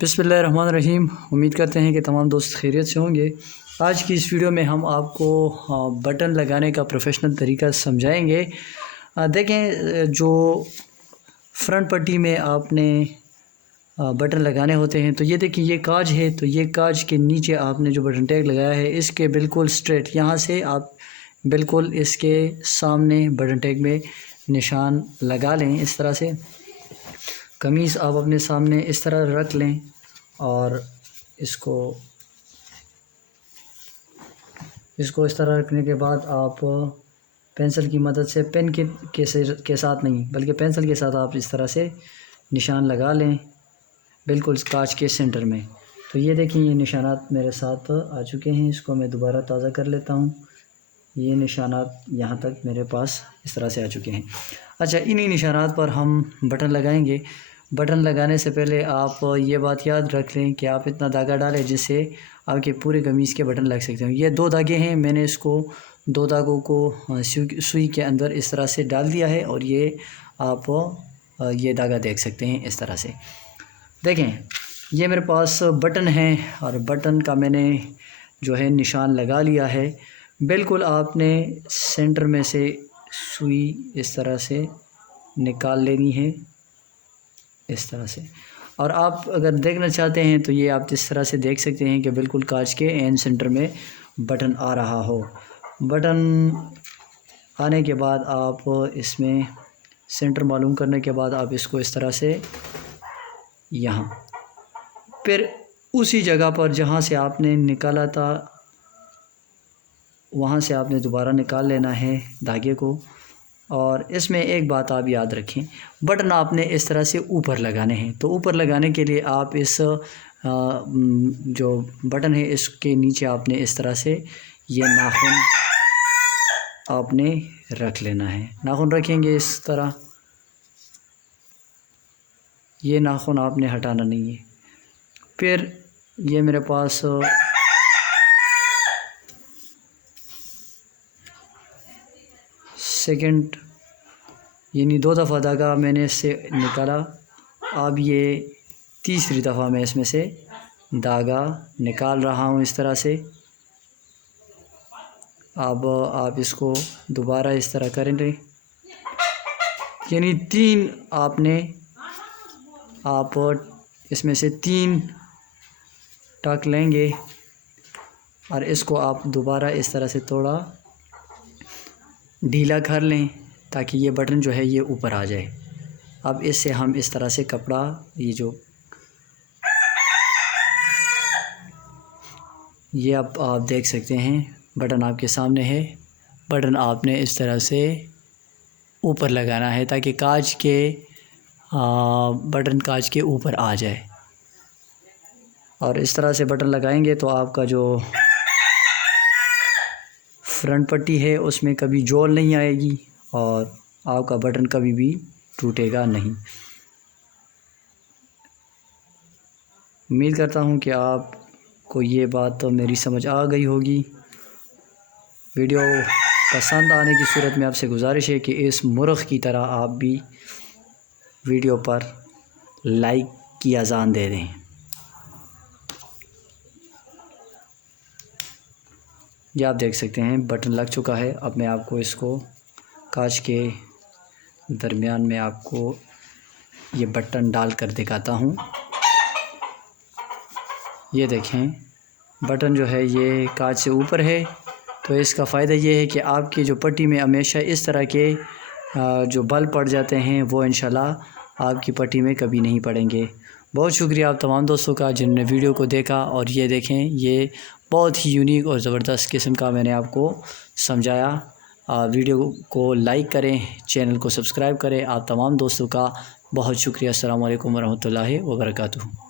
बिस्मिल्लाहिर्रहमानिर्रहीम। उम्मीद करते हैं कि तमाम दोस्त खैरियत से होंगे। आज की इस वीडियो में हम आपको बटन लगाने का प्रोफेशनल तरीका समझाएंगे। देखें, जो फ्रंट पट्टी में आपने बटन लगाने होते हैं, तो ये देखिए ये काज है, तो ये काज के नीचे आपने जो बटन टैग लगाया है इसके बिल्कुल स्ट्रेट यहाँ से आप बिल्कुल इसके सामने बटन टैग में निशान लगा लें। इस तरह से कमीज़ आप अपने सामने इस तरह रख लें और इसको इस तरह रखने के बाद आप पेंसिल की मदद से पेन के साथ नहीं बल्कि पेंसिल के साथ आप इस तरह से निशान लगा लें बिल्कुल कांच के सेंटर में। तो ये देखें, ये निशानात मेरे साथ आ चुके हैं। इसको मैं दोबारा ताज़ा कर लेता हूँ। ये निशानात यहाँ तक मेरे पास इस तरह से आ चुके हैं। अच्छा, इन्हीं निशानात पर हम बटन लगाएंगे। बटन लगाने से पहले आप ये बात याद रख लें कि आप इतना धागा डालें जिससे आपके पूरे कमीज़ के बटन लग सकते हैं। ये 2 धागे हैं, मैंने इसको 2 धागों को सुई के अंदर इस तरह से डाल दिया है और ये आप ये धागा देख सकते हैं इस तरह से। देखें, ये मेरे पास बटन है और बटन का मैंने जो है निशान लगा लिया है। बिल्कुल आपने सेंटर में से सुई इस तरह से निकाल लेनी है इस तरह से। और आप अगर देखना चाहते हैं तो ये आप इस तरह से देख सकते हैं कि बिल्कुल कांच के एंड सेंटर में बटन आ रहा हो। बटन आने के बाद आप इसमें सेंटर मालूम करने के बाद आप इसको इस तरह से यहाँ फिर उसी जगह पर जहाँ से आपने निकाला था वहाँ से आपने दोबारा निकाल लेना है धागे को। और इसमें एक बात आप याद रखें, बटन आपने इस तरह से ऊपर लगाने हैं। तो ऊपर लगाने के लिए आप इस जो बटन है इसके नीचे आपने इस तरह से ये नाखून आपने रख लेना है। नाखून रखेंगे इस तरह, ये नाखून आपने हटाना नहीं है। फिर ये मेरे पास सेकंड यानी 2 दफ़ा धागा मैंने इससे निकाला। अब ये तीसरी दफ़ा मैं इसमें से धागा निकाल रहा हूँ इस तरह से। अब आप इसको दोबारा इस तरह करेंगे, यानी 3 आपने आप इसमें से 3 टक लेंगे और इसको आप दोबारा इस तरह से थोड़ा ढीला कर लें ताकि ये बटन जो है ये ऊपर आ जाए। अब इससे हम इस तरह से कपड़ा ये आप देख सकते हैं बटन आपके सामने है। बटन आपने इस तरह से ऊपर लगाना है ताकि बटन कांच के ऊपर आ जाए। और इस तरह से बटन लगाएंगे तो आपका जो फ्रंट पट्टी है उसमें कभी जोल नहीं आएगी और आपका बटन कभी भी टूटेगा नहीं। उम्मीद करता हूँ कि आपको ये बात तो मेरी समझ आ गई होगी। वीडियो पसंद आने की सूरत में आपसे गुजारिश है कि इस मुर्ग़ की तरह आप भी वीडियो पर लाइक की अज़ान दे दें। ये आप देख सकते हैं बटन लग चुका है। अब मैं आपको इसको कांच के दरमियान में आपको ये बटन डाल कर दिखाता हूँ। ये देखें, बटन जो है ये कांच से ऊपर है। तो इसका फ़ायदा ये है कि आपकी जो पट्टी में हमेशा इस तरह के जो बल पड़ जाते हैं वो इंशाल्लाह आपकी पट्टी में कभी नहीं पड़ेंगे। बहुत शुक्रिया आप तमाम दोस्तों का जिन्होंने वीडियो को देखा। और ये देखें, ये बहुत ही यूनिक और ज़बरदस्त किस्म का मैंने आपको समझाया। वीडियो को लाइक करें, चैनल को सब्सक्राइब करें। आप तमाम दोस्तों का बहुत शुक्रिया। अस्सलामु अलैकुम वरहमतुल्लाहि वबरकातुहू।